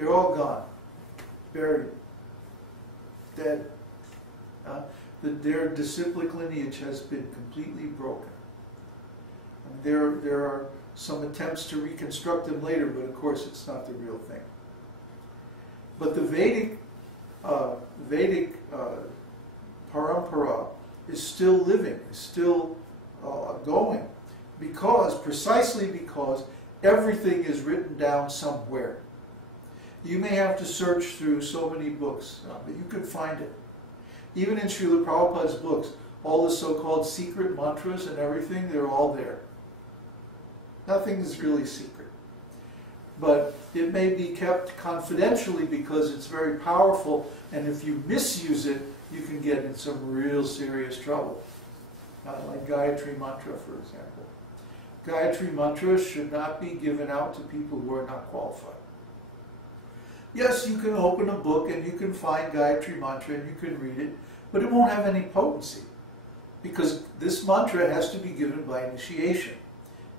They're all gone, buried, dead. Their disciplic lineage has been completely broken. And there are some attempts to reconstruct them later, but of course it's not the real thing. But the Vedic parampara is still living, is still going, precisely because everything is written down somewhere. You may have to search through so many books, but you can find it. Even in Srila Prabhupada's books, all the so-called secret mantras and everything, they're all there. Nothing is really secret. But it may be kept confidentially because it's very powerful, and if you misuse it, you can get in some real serious trouble. Like Gayatri Mantra, for example. Gayatri Mantra should not be given out to people who are not qualified. Yes, you can open a book and you can find Gayatri Mantra and you can read it, but it won't have any potency. Because this mantra has to be given by initiation.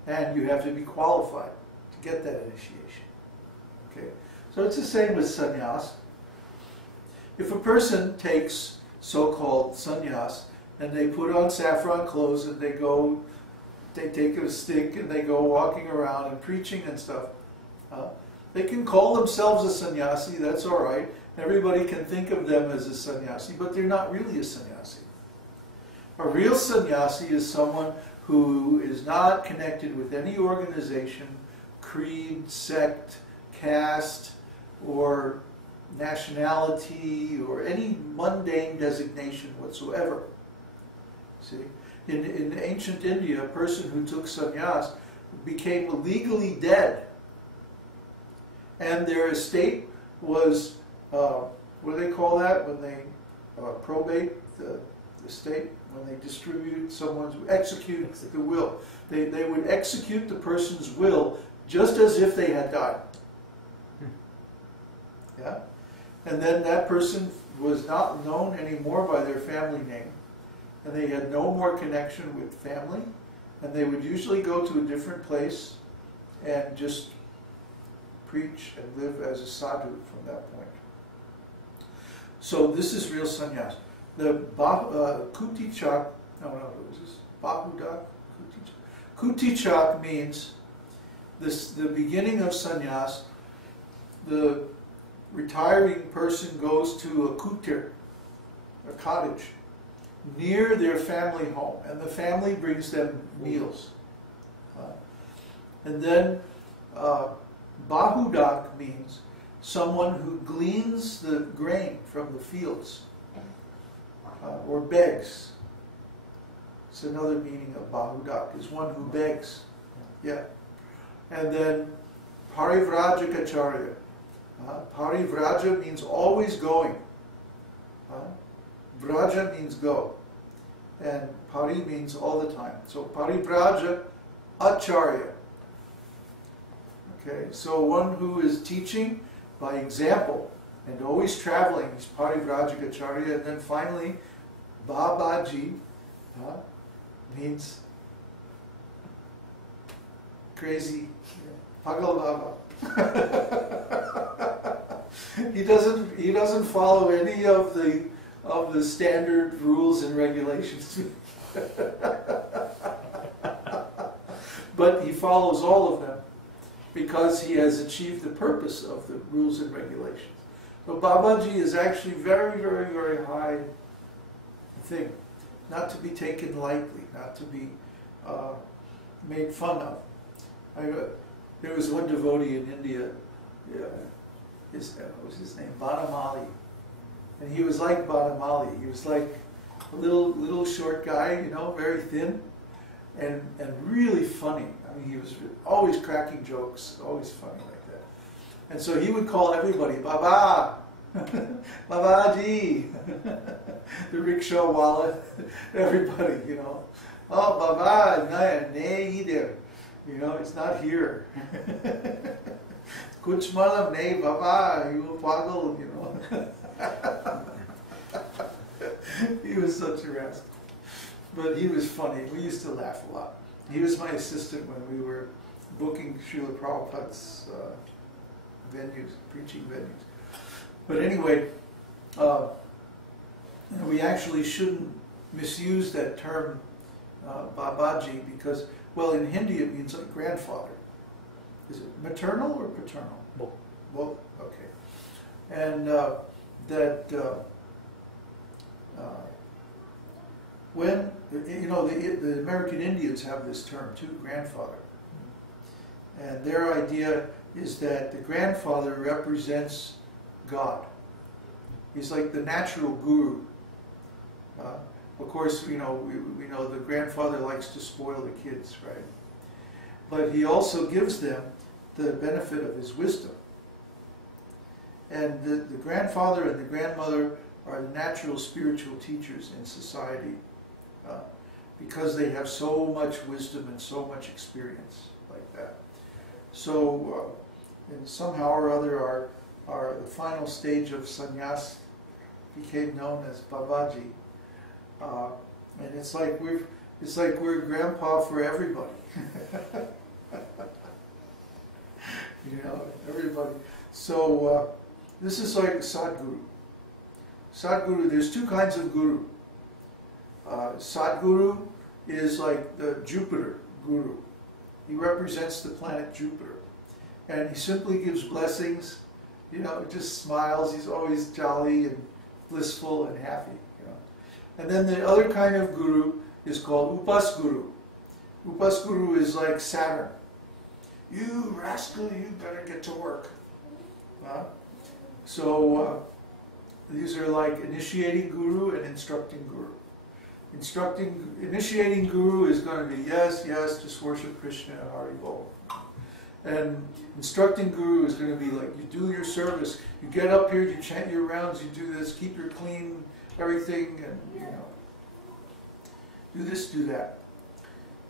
And you have to be qualified to get that initiation. Okay? So it's the same with sannyas. If a person takes so-called sannyas and they put on saffron clothes and they take a stick and they go walking around and preaching and stuff, they can call themselves a sannyasi, that's all right. Everybody can think of them as a sannyasi, but they're not really a sannyasi. A real sannyasi is someone who is not connected with any organization, creed, sect, caste, or nationality, or any mundane designation whatsoever. See? In ancient India, a person who took sannyas became legally dead. And their estate was, what do they call that when they probate the estate? When they distribute someone's, execute the will. They would execute the person's will just as if they had died. Yeah? And then that person was not known anymore by their family name. And they had no more connection with family. And they would usually go to a different place and just preach and live as a sadhu from that point. So this is real sannyas. The Kutichak, what is this? Bahudak? Kutichak means the beginning of sannyas. The retiring person goes to a kutir, a cottage, near their family home, and the family brings them meals. And then Bahudak means someone who gleans the grain from the fields, or begs. It's another meaning of Bahudak, is one who begs. Yeah. And then Parivrajaka-charya. Parivraja means always going. Vraja means go. And pari means all the time. So Parivraja Acharya. Okay, so one who is teaching by example and always traveling is Parivrajaka-charya. And then finally, Babaji means crazy, Pagal Baba. He doesn't follow any of the standard rules and regulations. But he follows all of them because he has achieved the purpose of the rules and regulations. But Babaji is actually very, very, very high thing, not to be taken lightly, not to be made fun of. There was one devotee in India, what was his name? Banamali. And he was like Banamali. He was like a little short guy, you know, very thin, and really funny. I mean, he was always cracking jokes, always funny like that. And so he would call everybody, Baba, Babaji, the rickshaw wala, everybody, you know. Oh, Baba, nahi there. You know, it's not here. Kuch malam nahi, Baba, you pagal, you know. He was such a rascal. But he was funny. We used to laugh a lot. He was my assistant when we were booking Srila Prabhupada's venues, preaching venues. But anyway, we actually shouldn't misuse that term Babaji because, well, in Hindi it means like grandfather. Is it maternal or paternal? Both. Both, okay. And when, you know, the American Indians have this term too, grandfather. And their idea is that the grandfather represents God. He's like the natural guru. Of course, you know, we know the grandfather likes to spoil the kids, right? But he also gives them the benefit of his wisdom. And the grandfather and the grandmother are the natural spiritual teachers in society because they have so much wisdom and so much experience like that. So, and somehow or other, the final stage of sannyas became known as Babaji, and it's like we're grandpa for everybody. You know, everybody. So this is like Sadguru. Sadguru, there's two kinds of guru. Sadguru is like the Jupiter guru. He represents the planet Jupiter. And he simply gives blessings, you know, just smiles. He's always jolly and blissful and happy, you know. And then the other kind of guru is called Upasguru. Upasguru is like Saturn. You rascal, you better get to work. So these are like initiating guru and instructing guru. Initiating guru is going to be yes, yes, just worship Krishna and Hari Bol. And instructing guru is going to be like you do your service, you get up here, you chant your rounds, you do this, keep your clean everything, and you know, do this, do that.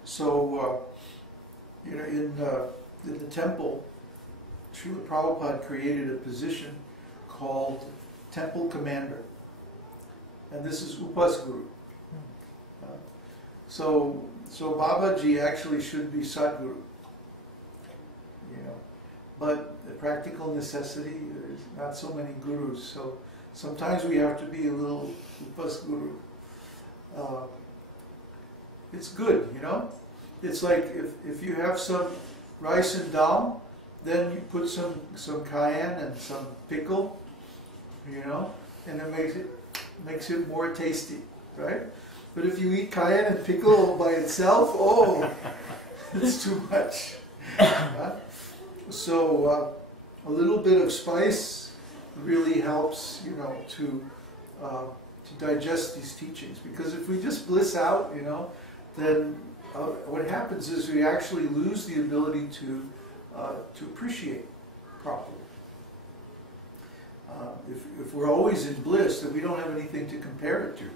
So you know, in the temple, Srila Prabhupada created a position called Temple Commander, and this is Upasguru. So Babaji actually should be Sadguru, you know, but the practical necessity, there's not so many gurus, so sometimes we have to be a little Upasguru. It's good, you know. It's like if you have some rice and dal, then you put some cayenne and some pickle, you know, and it makes it more tasty, right? But if you eat cayenne and pickle by itself, oh, it's too much. So a little bit of spice really helps, you know, to digest these teachings. Because if we just bliss out, you know, then what happens is we actually lose the ability to appreciate properly. If we're always in bliss, then we don't have anything to compare it to.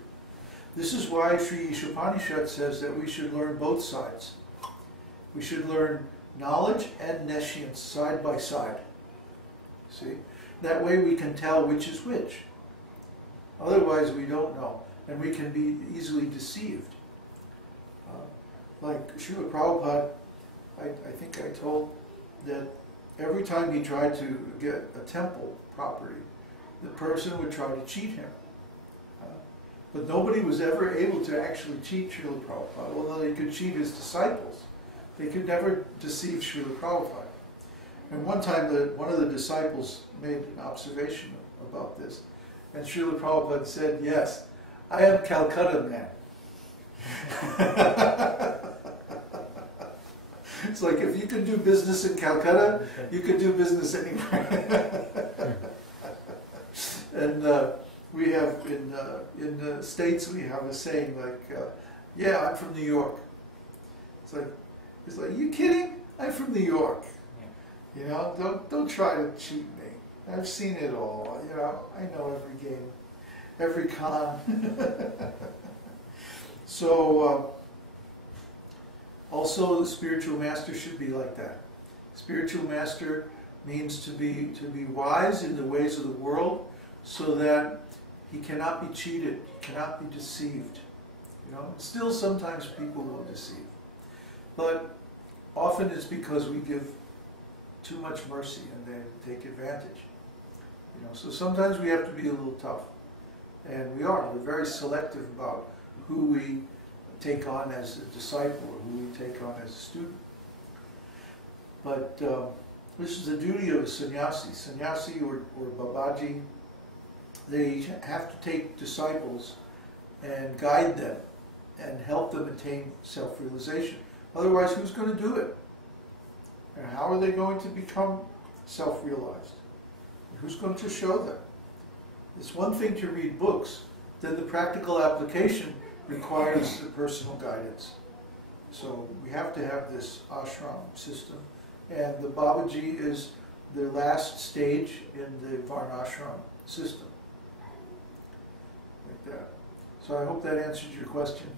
This is why Sri Ishopanishad says that we should learn both sides. We should learn knowledge and nescience side by side. See? That way we can tell which is which. Otherwise we don't know, and we can be easily deceived. Like Srila Prabhupada, I think I told that every time he tried to get a temple property, the person would try to cheat him. But nobody was ever able to actually cheat Srila Prabhupada, although they could cheat his disciples. They could never deceive Srila Prabhupada. And one time one of the disciples made an observation about this, and Srila Prabhupada said, "Yes, I am Calcutta man." It's like if you can do business in Calcutta, you can do business anywhere. And we have in the States we have a saying like, "Yeah, I'm from New York." It's like, you kidding? I'm from New York. Yeah. You know, don't try to cheat me. I've seen it all. You know, I know every game, every con. So also the spiritual master should be like that. Spiritual master means to be wise in the ways of the world, so that he cannot be cheated, he cannot be deceived. You know, still sometimes people will deceive, but often it's because we give too much mercy and they take advantage. You know, so sometimes we have to be a little tough, and we are. We're very selective about who we take on as a disciple or who we take on as a student. But this is the duty of a sannyasi. Sannyasi or Babaji, they have to take disciples and guide them and help them attain self-realization. Otherwise, who's going to do it? And how are they going to become self-realized? Who's going to show them? It's one thing to read books, then the practical application requires the personal guidance. So we have to have this ashram system, and the Babaji is the last stage in the varnashram system. Like that. So I hope that answered your question.